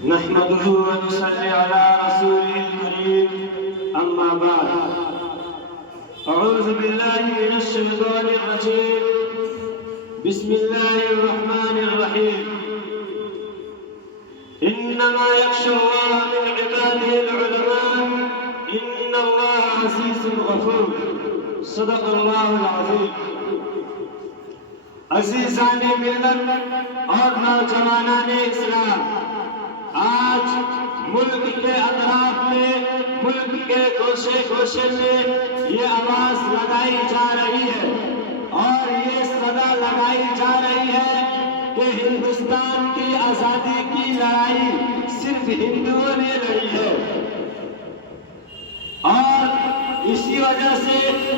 नहमदुहु व नुसल्ली अला रसूलिल करीम अम्मा बाद अऊज़ु बिल्लाहि मिनश शैतानिर रजीम बिस्मिल्लाहिर रहमानिर रहीम इन्नमा यख्शल्लाह मिन इबादिहिल उलमा इन्नल्लाह अज़ीज़ुल गफूर सदक़ल्लाहुल अज़ीम। अज़ीज़ाने मिल्लत और नौजवानाने इस्लाम, आज मुल्क के अतराफ में, मुल्क के गोशे गोशे में ये आवाज लगाई जा रही है और ये सदा लगाई जा रही है कि हिंदुस्तान की आजादी की लड़ाई सिर्फ हिंदुओं ने लड़ी है और इसी वजह से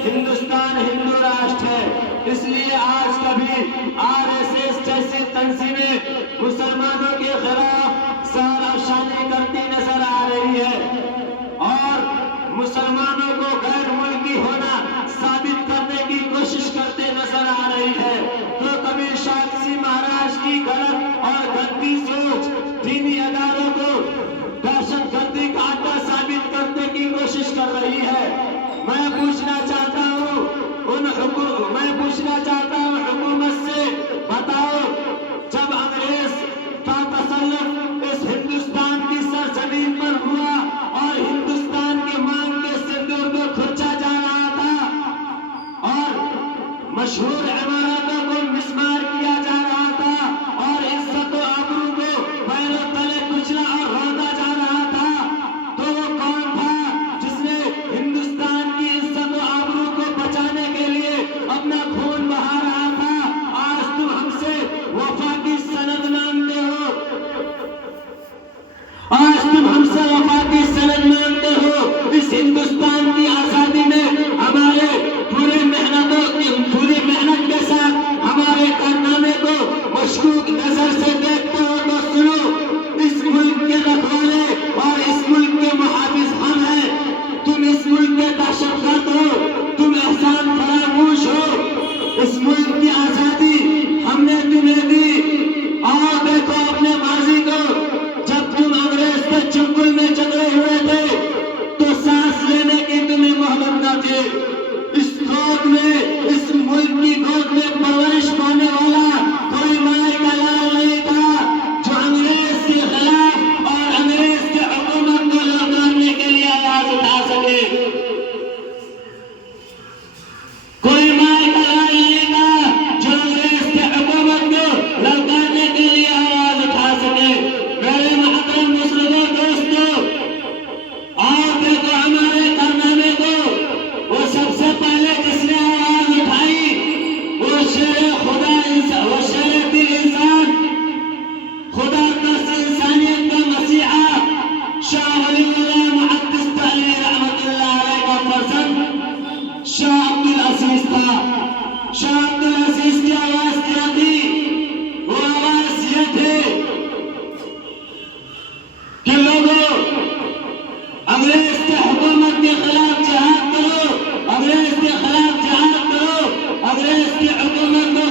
हिंदुस्तान हिंदू राष्ट्र है। इसलिए आज कभी आरएसएस जैसी तंजीमें मुसलमानों के खिलाफ सर अफशानी करती नजर आ रही है और मुसलमानों को गैर मुल्की होना साबित करने की कोशिश करते नजर आ रही है। तो कभी शास्त्री महाराज की गलत और गंदी सोच दीनी अदारों को दहशतगर्दी का अड्डा साबित करने की कोशिश कर रही है। मैं पूछना चाहता हूँ हुकूमत से, बताओ जब अंग्रेज का तसल्लुत इस हिंदुस्तान की सरजमीन पर हुआ और हिंदुस्तान के मांग के सिंदूर को खुर्चा जा रहा था और मशहूर इमारतों को मिस्मार किया जा रहा था और इज्जत और आबरू को पैरों तले कुचला और रौंदा जा रहा था, तो वो कौन था जिसने हिंदुस्तान की इज्जत और आबरू को बचाने के लिए अपना खून बहा रहा था? आज तुम हमसे वफा की सनद मांगते हो, आज तुम हमसे वफा की सनद मांगते हो। इस हिंदुस्तान की आजादी में हमारे पूरी मेहनत के साथ हमारे कारनामे को मशकूक नजर से देखते हो तो सुनो, इस मुल्क के रखवाले और इस मुल्क के मुहाफिज हम हैं। तुम इस मुल्क के दहशतगर्द हो, तुम एहसान फरामोश हो। इस मुल्क की आजादी हमने तुम्हें दी और देखो अपने माजी को, जब तुम अंग्रेज के चंगुल में जकड़े हुए थे तो सांस लेने की तुम्हें मोहब्बत न थी। इस गोद में, इस मुल्क की गोद में परवरिश पाने वाला कोई माई का लाल नहीं था जो अंग्रेज के खिलाफ और अंग्रेज के हुकूमत को लड़ने के लिए आवाज उठा सके। कोई माई का लाल नहीं था जो अंग्रेज के हुकूमत को लड़ने के लिए आवाज उठा सके। मेरे मोहतरम मुस्लिम दोस्तों, और देखो हमारे कारनामे को, वो सबसे पहले जिसने आवाज उठाई वो शेर खुदा इंसान, वो शेर दिल इंसान, खुदा का इंसानियत का मसीहा शाह वलीउल्लाह मुहद्दिस तालिब रहमतुल्लाह अलैह का फर्जंद शाह अब्दुल अजीज था। शाह अब्दुल अजीज की आवाज क्या थी? वो आवाज ये थे कि लोगों, अंग्रेज के हुकूमत के खिलाफ जिहाद करो, अंग्रेज के खिलाफ जिहाद करो, अंग्रेज की हुकूमत को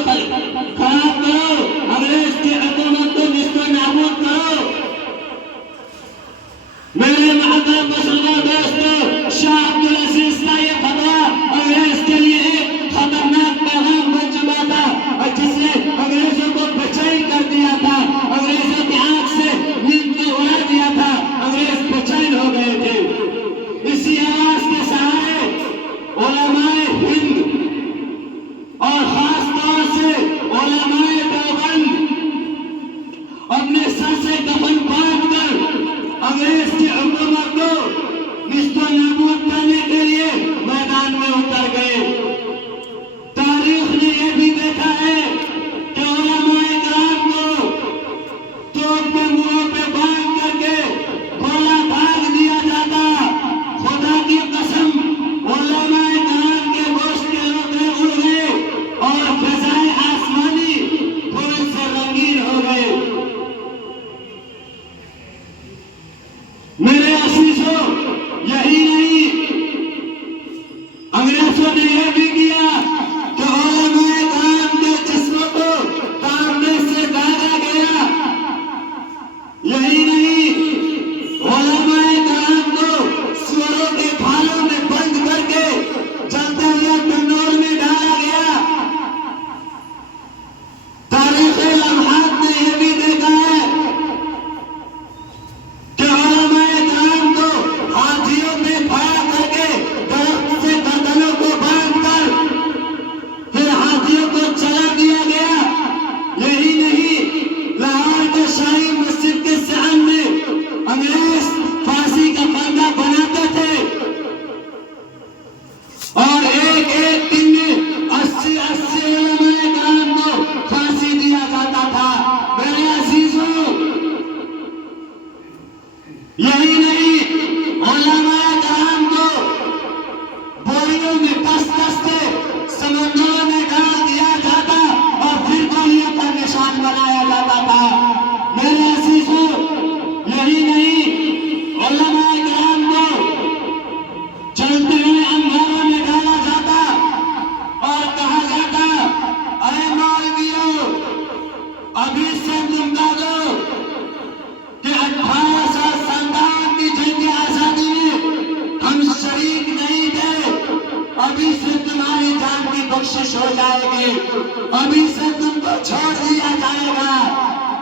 अभी से तुमको छोड़ दिया जाएगा।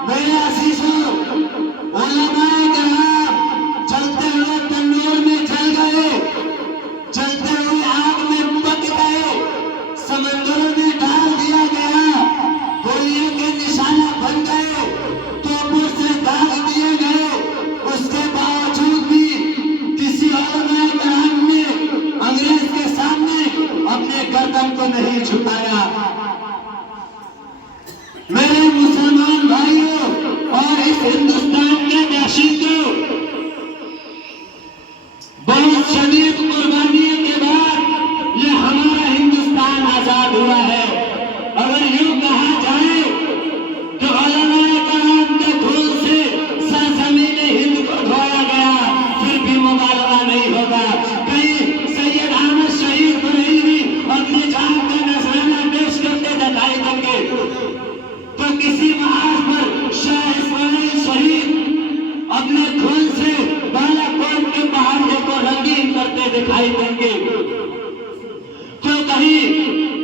मेरे अजीजों, उलमाए किराम चलते हुए तंदूर में जल गए, चलते हुए आग में पक गए, समंदरों में डाल दिया गया, गोलियों के निशाना बन गए, तोपों से दाग दिए गए। उसके बावजूद भी किसी उलमाए किराम ने अंग्रेज के सामने अपने गर्दन को नहीं झुकाया। मेरे मुसलमान भाइयों और इस हिंदुस्तान के बाशिंदों, बहुत शदीद कुर्बानियों के बाद ये हमारा हिंदुस्तान आजाद हुआ है। अगर यूं कहा जाए तो उलमाए किराम के खून से सरजमीन हिंद को धोया गया, फिर भी मुबालगा नहीं होगा। कहीं सैयद अहमद शहीद हुरैनी अपनी जान का नजराना पेश करके दिखाई देंगे तो किसी महाज पर शाह इस्माइल शहीद अपने खून से बालाकोट के पहाड़ को रंगीन करते दिखाई देंगे तो कहीं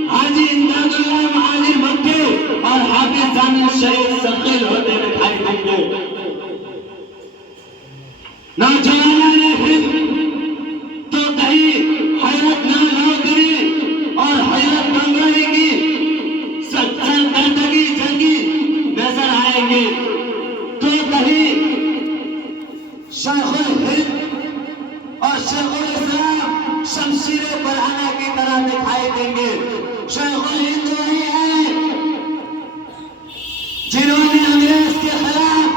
हाजी इमदादुल्लाह महाजिर मक्के और हाफिज जामिल शहीद शकील होते दिखाई देंगे। नौजवानों ने फिर तो कहीं हजरत नालौकरी और हजरत बंगलाई की करदगी जंगी नजर आएंगे तो कहीं शेखुल हिंद और शेखुल इस्लाम शमशीर बरहाना की तरह दिखाई देंगे। शेखुल हिंद वही है जिन्होंने अंग्रेज के खिलाफ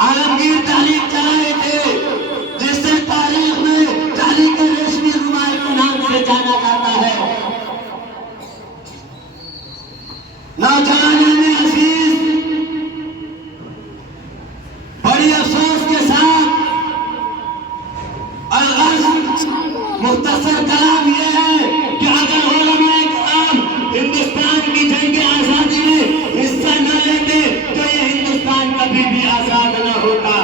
आलमगीर तारीख चलाए थे, जिससे तारीख में तारीख रेशमी रुमाल के नाम से जाना जाता है। नौजवान अजीज, बड़ी अफसोस के साथ अलगर्ज मुख्तसर कलाम यह है कि अगर उलमाए किराम हिंदुस्तान की जंग आजादी में हिस्सा न लेते तो यह हिंदुस्तान कभी भी आजाद न होता।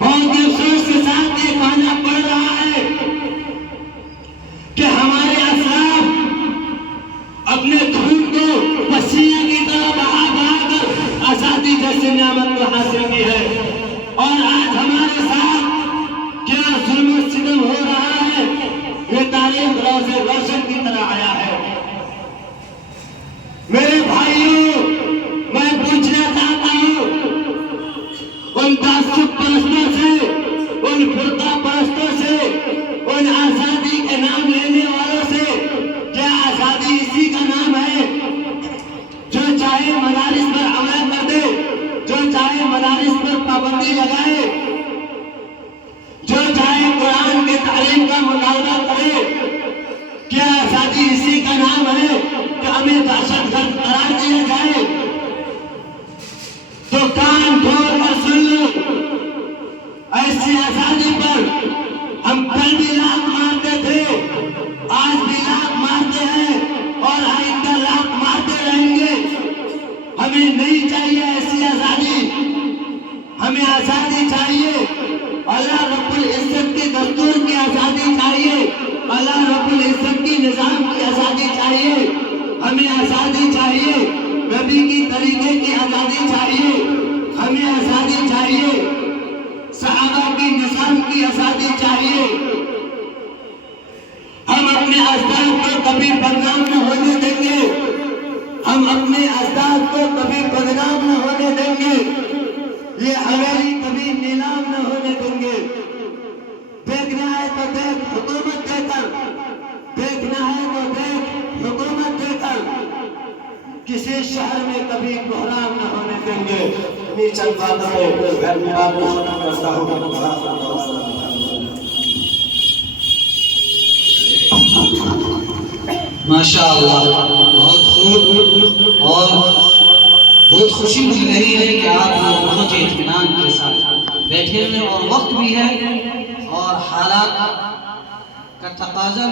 बहुत अफसोस के साथ ये कहना पड़ रहा है कि हमारे असलाफ अपने खून को पसीने की तरह बहा कर आजादी जैसी नियामत को हासिल की है और आज हमारे साथ क्या जुल्म सितम हो रहा है, ये तारीख रोज़े रोशन की तरह आया है। मेरे भाइयों, मैं पूछना चाहता हूं उन तासुब परस्तों से, उन फिरका परस्तों से, उन आजादी के नाम लेने वालों से, क्या आजादी इसी का नाम है जो चाहे मदारिस पर अमल कर दे, जो चाहे मदारिस पर पाबंदी लगाए, जो चाहे कुरान के तालीम का मुतालबा करे? क्या आजादी इसी का नाम है कि हमें दहशतगर्द करार दिया जाए? तो कान खोल कर सुन लो, ऐसी आजादी पर हम कल भी लात मारते थे, आज भी लात मारते हैं और आइंदा लात मारते रहेंगे। हमें नहीं चाहिए ऐसी आजादी, हमें आजादी चाहिए अल्लाह रब्बुल इज्जत के दस्तूर की आजादी चाहिए, अल्लाह रब्बुल इज्जत की निजाम की आजादी चाहिए, हमें आजादी चाहिए, नबी की तरीके की आजादी चाहिए, हमें आजादी चाहिए, सहाबा की निजाम की आजादी चाहिए। हम अपने अजदाद को कभी बदनाम न होने देंगे, हम अपने अजदाद को कभी बदनाम न होने देंगे, ये हवेली कभी नीलाम न होने देंगे। देखना है तो देख हुकूमत देकर, देखना है तो देख हुकूमत देकर, किसी शहर में कभी कोहराम न होने देंगे। इन्हीं चंद बातों को घर में आपको खत्म करता हूँ। माशाअल्लाह, बहुत खूब और बहुत खुशी मिल रही है कि आप लोग बहुत ही इत्मीनान के साथ बैठे हुए और वक्त भी है और हालात का तकाजा